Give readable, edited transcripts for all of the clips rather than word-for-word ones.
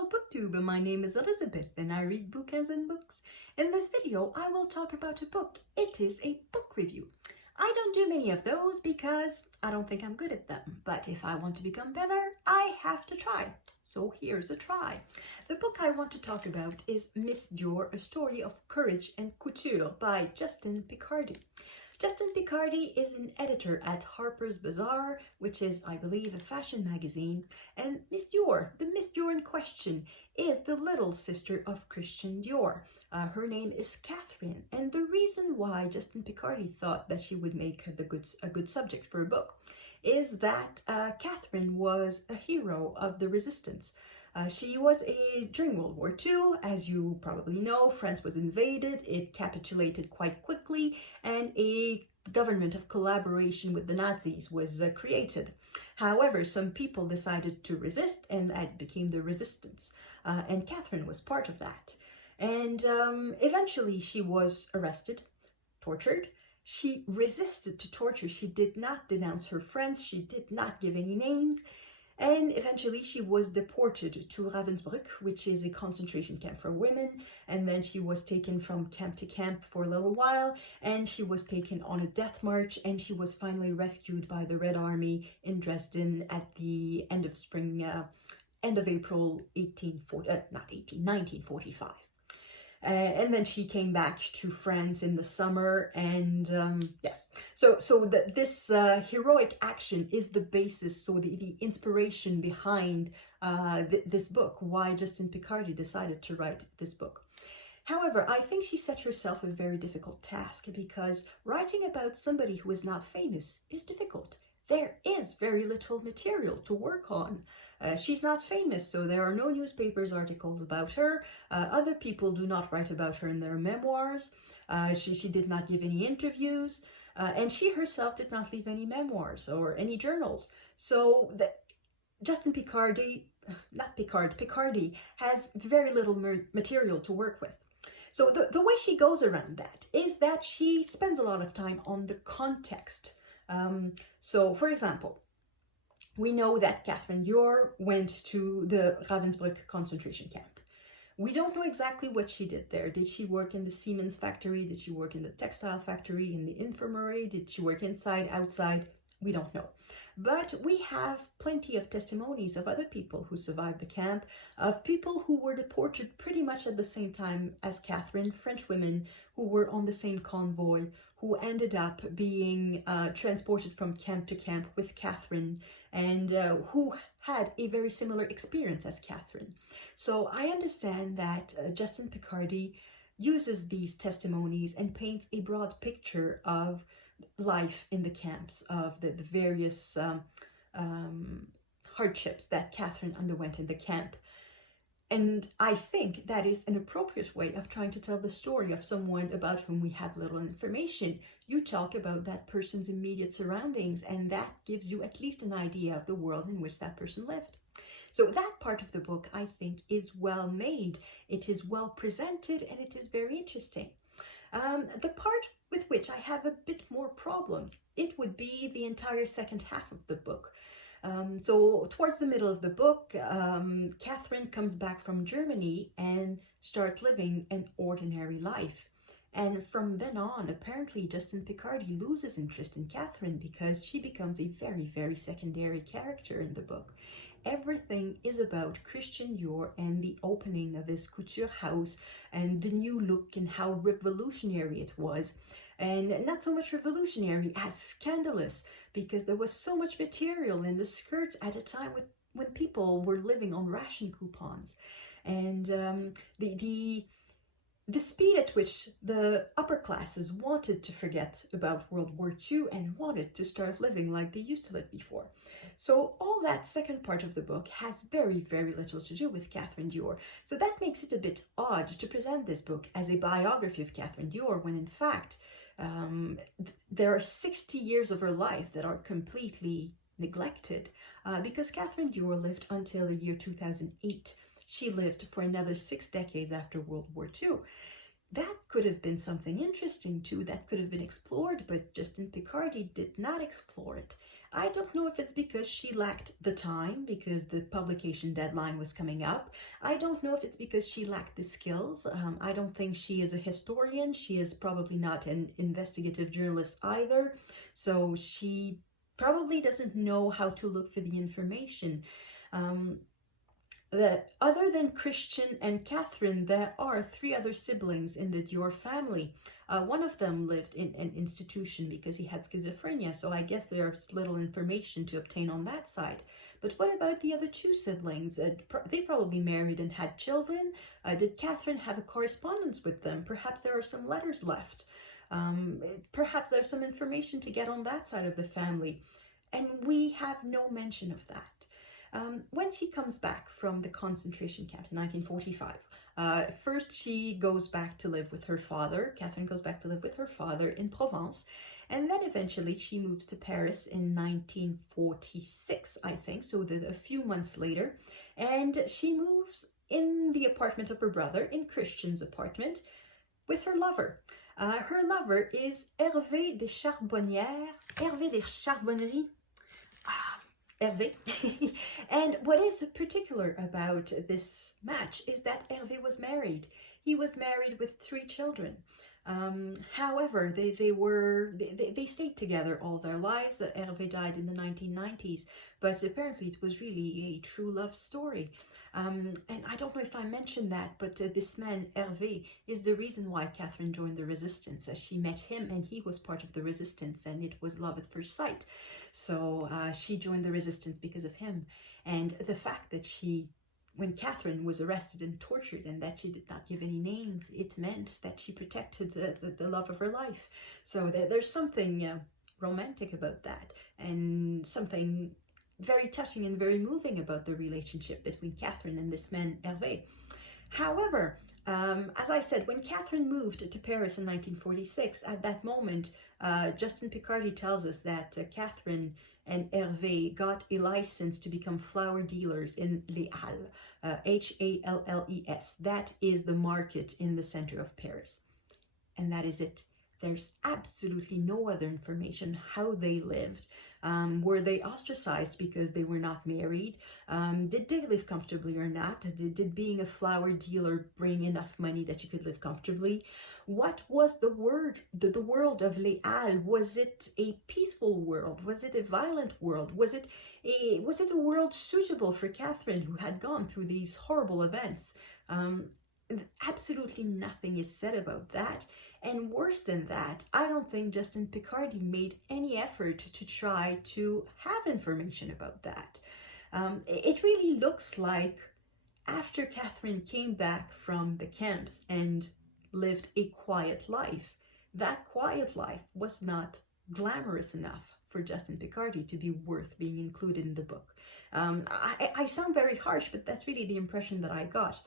Hello BookTube, my name is Elizabeth and I read book as in books. In this video I will talk about a book. It is a book review. I don't do many of those because I don't think I'm good at them, but if I want to become better, I have to try. So here's a try. The book I want to talk about is Miss Dior, A Story of Courage and Couture by Justine Picardie. Justine Picardie is an editor at Harper's Bazaar, which is, I believe, a fashion magazine, and Miss Dior, the Miss Dior in question, is the little sister of Christian Dior. Her name is Catherine, and the reason why Justine Picardie thought that she would make a good subject for a book is that Catherine was a hero of the resistance. She was during World War II, as you probably know, France was invaded, it capitulated quite quickly, and a government of collaboration with the Nazis was created. However, some people decided to resist, and that became the resistance. And Catherine was part of that. And eventually she was arrested, tortured. She resisted to torture. She did not denounce her friends. She did not give any names. And eventually she was deported to Ravensbrück, which is a concentration camp for women. And then she was taken from camp to camp for a little while. And she was taken on a death march. And she was finally rescued by the Red Army in Dresden at the end of April 1945. And then she came back to France in the summer, and yes, so this heroic action is the basis, so the inspiration behind this book, why Justine Picardie decided to write this book. However, I think she set herself a very difficult task, because writing about somebody who is not famous is difficult. There is very little material to work on. She's not famous, so there are no newspapers articles about her. Other people do not write about her in their memoirs. She did not give any interviews, and she herself did not leave any memoirs or any journals. So Justine Picardie has very little material to work with. So the way she goes around that is that she spends a lot of time on the context. So, for example, we know that Catherine Dior went to the Ravensbrück concentration camp. We don't know exactly what she did there. Did she work in the Siemens factory? Did she work in the textile factory, in the infirmary? Did she work inside, outside? We don't know. But we have plenty of testimonies of other people who survived the camp, of people who were deported pretty much at the same time as Catherine, French women who were on the same convoy, who ended up being transported from camp to camp with Catherine, and who had a very similar experience as Catherine. So I understand that Justine Picardie uses these testimonies and paints a broad picture of life in the camps, of the various hardships that Catherine underwent in the camp. And I think that is an appropriate way of trying to tell the story of someone about whom we have little information. You talk about that person's immediate surroundings, and that gives you at least an idea of the world in which that person lived. So that part of the book, I think, is well made. It is well presented, and it is very interesting. The part with which I have a bit more problems, it would be the entire second half of the book. So towards the middle of the book, Catherine comes back from Germany and starts living an ordinary life. And from then on, apparently Justine Picardie loses interest in Catherine because she becomes a very, very secondary character in the book. Everything is about Christian Dior and the opening of his couture house and the new look and how revolutionary it was. And not so much revolutionary as scandalous, because there was so much material in the skirts at a time when people were living on ration coupons. And the speed at which the upper classes wanted to forget about World War II and wanted to start living like they used to live before. So all that second part of the book has very, very little to do with Catherine Dior. So that makes it a bit odd to present this book as a biography of Catherine Dior, when in fact there are 60 years of her life that are completely neglected, because Catherine Dior lived until the year 2008. She lived for another 6 decades after World War II. That could have been something interesting too, that could have been explored, but Justine Picardie did not explore it. I don't know if it's because she lacked the time, because the publication deadline was coming up. I don't know if it's because she lacked the skills. I don't think she is a historian. She is probably not an investigative journalist either. So she probably doesn't know how to look for the information. That other than Christian and Catherine, there are 3 other siblings in the Dior family. One of them lived in an institution because he had schizophrenia, so I guess there's little information to obtain on that side. But what about the other 2 siblings? They probably married and had children. Did Catherine have a correspondence with them? Perhaps there are some letters left. Perhaps there's some information to get on that side of the family. And we have no mention of that. When she comes back from the concentration camp in 1945, first she goes back to live with her father. Catherine goes back to live with her father in Provence, and then eventually she moves to Paris in 1946, I think, so a few months later, and she moves in the apartment of her brother, in Christian's apartment, with her lover. Her lover is Hervé des Charbonnières, Hervé des Charbonneries, Hervé. And what is particular about this match is that Hervé was married. He was married with 3 children. However, they stayed together all their lives. Hervé died in the 1990s, but apparently it was really a true love story. And I don't know if I mentioned that, but this man, Hervé, is the reason why Catherine joined the resistance, as she met him and he was part of the resistance, and it was love at first sight. So she joined the resistance because of him. And the fact that when Catherine was arrested and tortured, and that she did not give any names, it meant that she protected the love of her life. So there's something romantic about that, and something very touching and very moving about the relationship between Catherine and this man, Hervé. However, as I said, when Catherine moved to Paris in 1946, at that moment, Justine Picardie tells us that Catherine and Hervé got a license to become flower dealers in Les Halles, Halles. That is the market in the center of Paris. And that is it. There's absolutely no other information how they lived. Were they ostracized because they were not married? Did they live comfortably or not? Did being a flower dealer bring enough money that you could live comfortably? What was the world of Les Halles? Was it a peaceful world? Was it a violent world? Was it a world suitable for Catherine, who had gone through these horrible events? Absolutely nothing is said about that. And worse than that, I don't think Justine Picardie made any effort to try to have information about that. It really looks like after Catherine came back from the camps and lived a quiet life, that quiet life was not glamorous enough for Justine Picardie to be worth being included in the book. I sound very harsh, but that's really the impression that I got.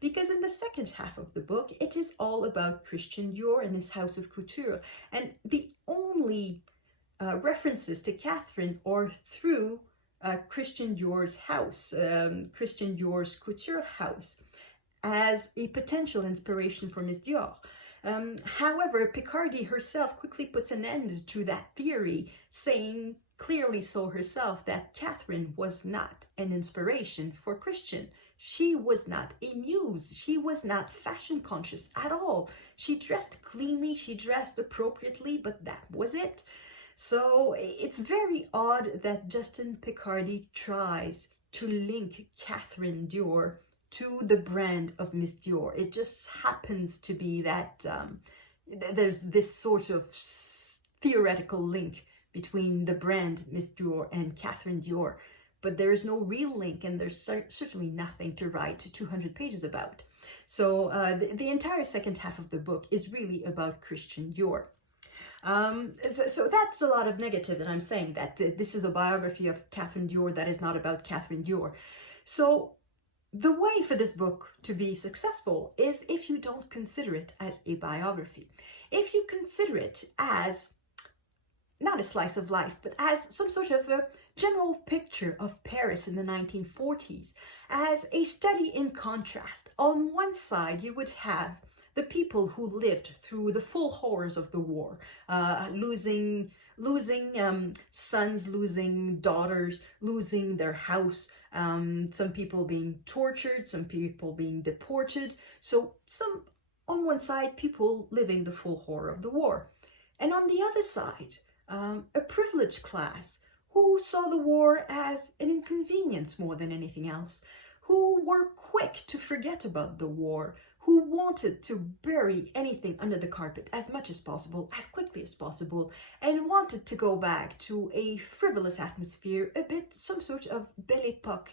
Because in the second half of the book, it is all about Christian Dior and his house of couture. And the only references to Catherine are through Christian Dior's house, Christian Dior's couture house, as a potential inspiration for Miss Dior. However, Picardie herself quickly puts an end to that theory, saying clearly so herself that Catherine was not an inspiration for Christian. She was not a muse. She was not fashion conscious at all. She dressed cleanly, she dressed appropriately, but that was it. So it's very odd that Justine Picardie tries to link Catherine Dior to the brand of Miss Dior. It just happens to be that there's this sort of theoretical link between the brand Miss Dior and Catherine Dior, but there is no real link, and there's certainly nothing to write 200 pages about. So the entire second half of the book is really about Christian Dior. So that's a lot of negative that I'm saying, that this is a biography of Catherine Dior that is not about Catherine Dior. So the way for this book to be successful is if you don't consider it as a biography. If you consider it as not a slice of life, but as some sort of a general picture of Paris in the 1940s, as a study in contrast. On one side, you would have the people who lived through the full horrors of the war, losing losing sons, losing daughters, losing their house, some people being tortured, some people being deported. So some, on one side, people living the full horror of the war. And on the other side, a privileged class who saw the war as an inconvenience more than anything else, who were quick to forget about the war, who wanted to bury anything under the carpet as much as possible, as quickly as possible, and wanted to go back to a frivolous atmosphere, a bit some sort of Belle Époque,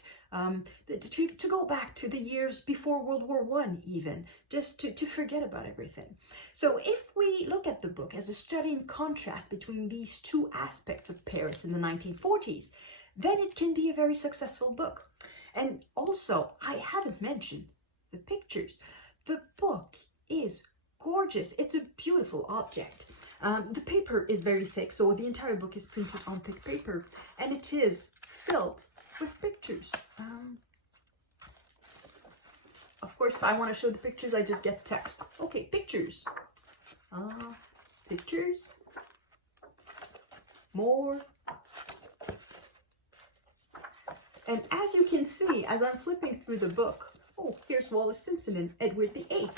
to go back to the years before World War I even, just to forget about everything. So if we look at the book as a study in contrast between these two aspects of Paris in the 1940s, then it can be a very successful book. And also, I haven't mentioned the pictures. The book is gorgeous. It's a beautiful object. The paper is very thick, so the entire book is printed on thick paper, and it is filled with pictures. Of course, if I want to show the pictures, I just get text. Okay, pictures. Pictures. More. And as you can see, as I'm flipping through the book, oh, here's Wallis Simpson and Edward VIII.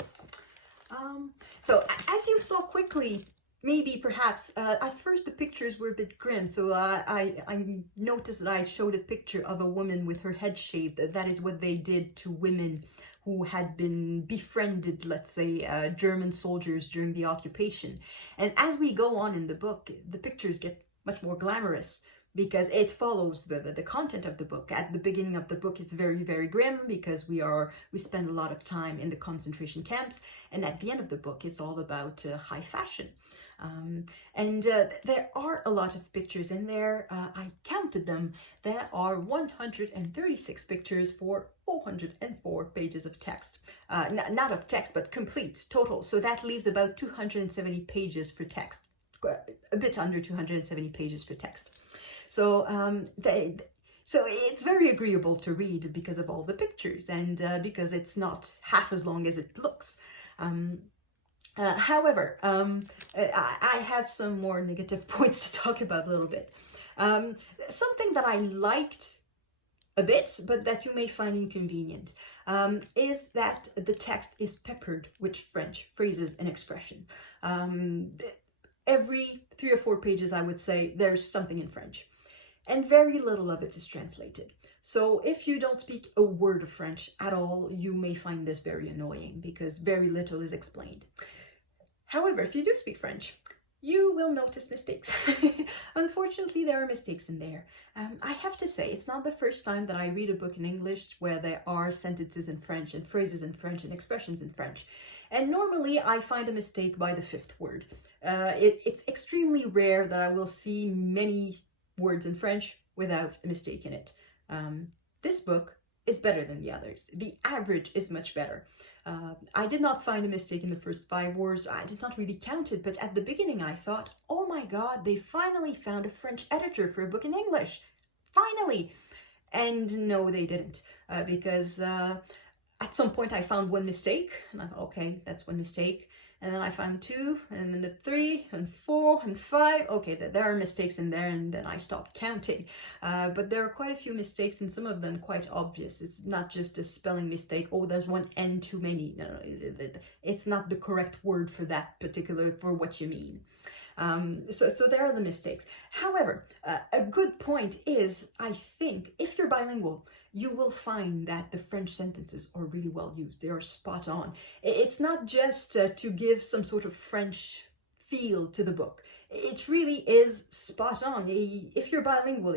So as you saw quickly, maybe perhaps, at first the pictures were a bit grim. So I noticed that I showed a picture of a woman with her head shaved. That is what they did to women who had been befriended, let's say, German soldiers during the occupation. And as we go on in the book, the pictures get much more glamorous, because it follows the content of the book. At the beginning of the book, it's very, very grim because we spend a lot of time in the concentration camps. And at the end of the book, it's all about high fashion. There are a lot of pictures in there. I counted them. There are 136 pictures for 404 pages of text. Not of text, but complete, total. So that leaves about 270 pages for text. A bit under 270 pages for text. So so it's very agreeable to read because of all the pictures, and because it's not half as long as it looks. However, I have some more negative points to talk about a little bit. Something that I liked a bit, but that you may find inconvenient, is that the text is peppered with French phrases and expression. Every 3 or 4 pages, I would say, there's something in French. And very little of it is translated. So if you don't speak a word of French at all, you may find this very annoying because very little is explained. However, if you do speak French, you will notice mistakes. Unfortunately, there are mistakes in there. I have to say, it's not the first time that I read a book in English where there are sentences in French and phrases in French and expressions in French. And normally I find a mistake by the 5th word. It's extremely rare that I will see many words in French without a mistake in it. This book is better than the others. The average is much better. I did not find a mistake in the first 5 words. I did not really count it, but at the beginning I thought, oh my God, they finally found a French editor for a book in English. Finally! And no, they didn't, because at some point I found 1 mistake, and I thought, okay, that's 1 mistake. And then I found 2, and then 3, and 4, and 5. Okay, there are mistakes in there, and then I stopped counting. But there are quite a few mistakes, and some of them quite obvious. It's not just a spelling mistake. Oh, there's 1 N too many. No, it's not the correct word for that particular, for what you mean. So there are the mistakes. However, a good point is, I think, if you're bilingual, you will find that the French sentences are really well used. They are spot on. It's not just to give some sort of French feel to the book. It really is spot on. If you're bilingual,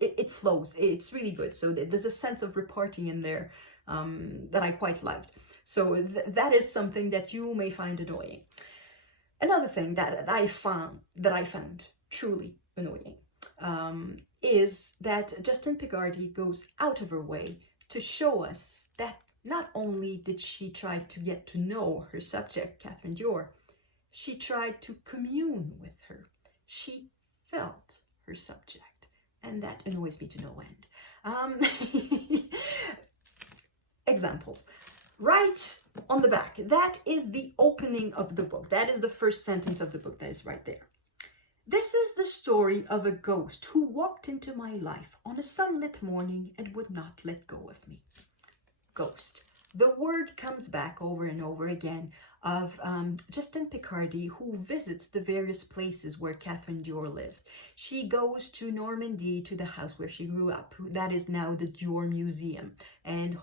it flows. It's really good. So there's a sense of repartee in there that I quite liked. So that is something that you may find annoying. Another thing that I found truly annoying is that Justine Picardie goes out of her way to show us that not only did she try to get to know her subject, Catherine Dior, she tried to commune with her. She felt her subject, and that annoys me to no end. Example. Right on the back, that is the opening of the book. That is the first sentence of the book that is right there. This is the story of a ghost who walked into my life on a sunlit morning and would not let go of me. Ghost. The word comes back over and over again of Justine Picardie, who visits the various places where Catherine Dior lived. She goes to Normandy, to the house where she grew up. That is now the Dior Museum, and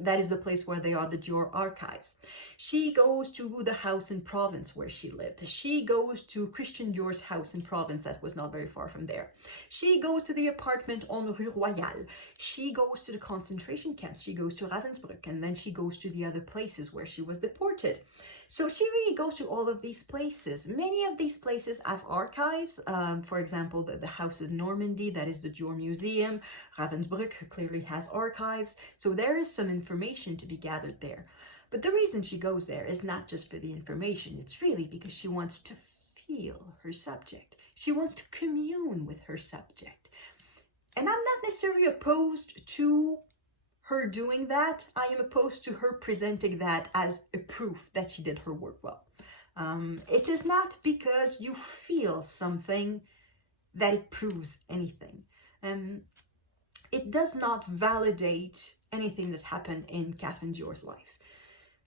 that is the place where they are the Dior archives. She goes to the house in Provence where she lived. She goes to Christian Dior's house in Provence that was not very far from there. She goes to the apartment on Rue Royale. She goes to the concentration camps. She goes to Ravensbrück, and then she goes to the other places where she was deported. So she really goes to all of these places. Many of these places have archives. For example, the house in Normandy, that is the Dior Museum. Ravensbrück clearly has archives. So there is some information to be gathered there. But the reason she goes there is not just for the information. It's really because she wants to feel her subject. She wants to commune with her subject. And I'm not necessarily opposed to her doing that. I am opposed to her presenting that as a proof that she did her work well. It is not because you feel something that it proves anything. It does not validate anything that happened in Catherine Dior's life.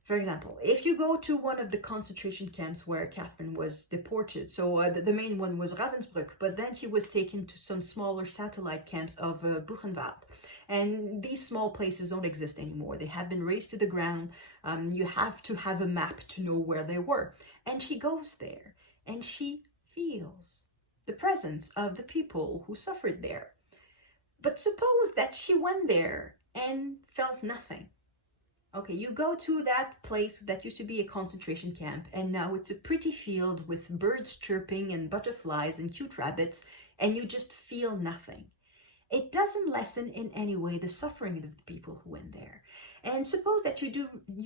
For example, if you go to one of the concentration camps where Catherine was deported, so the main one was Ravensbrück, but then she was taken to some smaller satellite camps of Buchenwald. And these small places don't exist anymore. They have been razed to the ground. You have to have a map to know where they were. And she goes there and she feels the presence of the people who suffered there. But suppose that she went there and felt nothing. Okay, you go to that place that used to be a concentration camp, and now it's a pretty field with birds chirping and butterflies and cute rabbits, and you just feel nothing. It doesn't lessen in any way the suffering of the people who went there. And suppose that you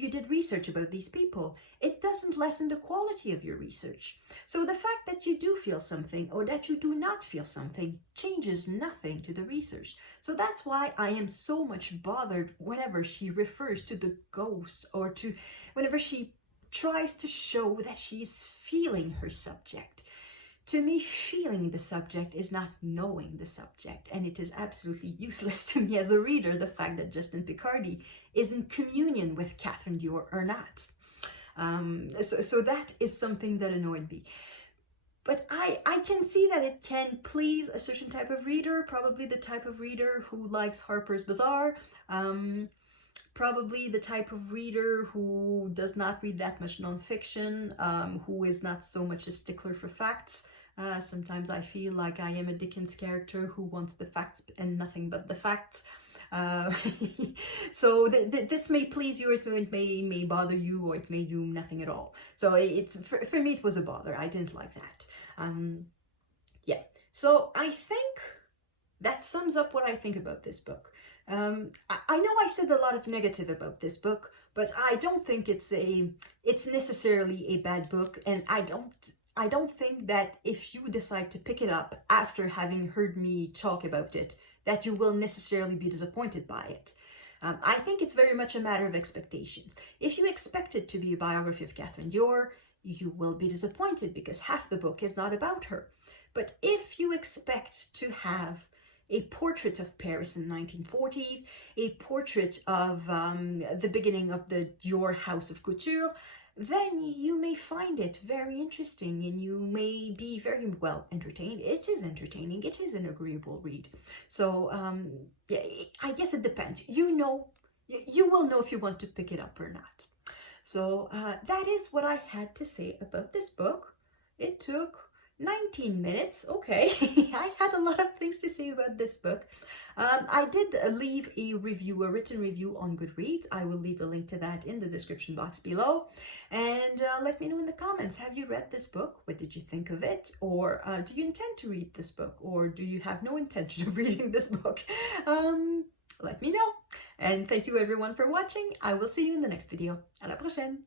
did research about these people. It doesn't lessen the quality of your research. So the fact that you do feel something or that you do not feel something changes nothing to the research. So that's why I am so much bothered whenever she refers to the ghost, or whenever she tries to show that she's feeling her subject. To me, feeling the subject is not knowing the subject, and it is absolutely useless to me as a reader, the fact that Justine Picardie is in communion with Catherine Dior or not. So that is something that annoyed me. But I can see that it can please a certain type of reader, probably the type of reader who likes Harper's Bazaar, probably the type of reader who does not read that much nonfiction, who is not so much a stickler for facts. Sometimes I feel like I am a Dickens character who wants the facts and nothing but the facts. So this may please you, or it may bother you, or it may do nothing at all. So for me it was a bother. I didn't like that. Yeah. So I think that sums up what I think about this book. I know I said a lot of negative about this book, but I don't think it's necessarily a bad book, and I don't think that if you decide to pick it up after having heard me talk about it, that you will necessarily be disappointed by it. I think it's very much a matter of expectations. If you expect it to be a biography of Catherine Dior, you will be disappointed because half the book is not about her. But if you expect to have a portrait of Paris in the 1940s, a portrait of the beginning of the Dior house of couture, then you may find it very interesting, and you may be very well entertained. It is entertaining. It is an agreeable read. So yeah, I guess it depends. You will know if you want to pick it up or not. So that is what I had to say about this book. It took 19 minutes. Okay. I had a lot of things to say about this book. I did leave a written review on Goodreads. I will leave the link to that in the description box below. And let me know in the comments, have you read this book? What did you think of it? Or do you intend to read this book? Or do you have no intention of reading this book? Let me know. And thank you everyone for watching. I will see you in the next video. À la prochaine!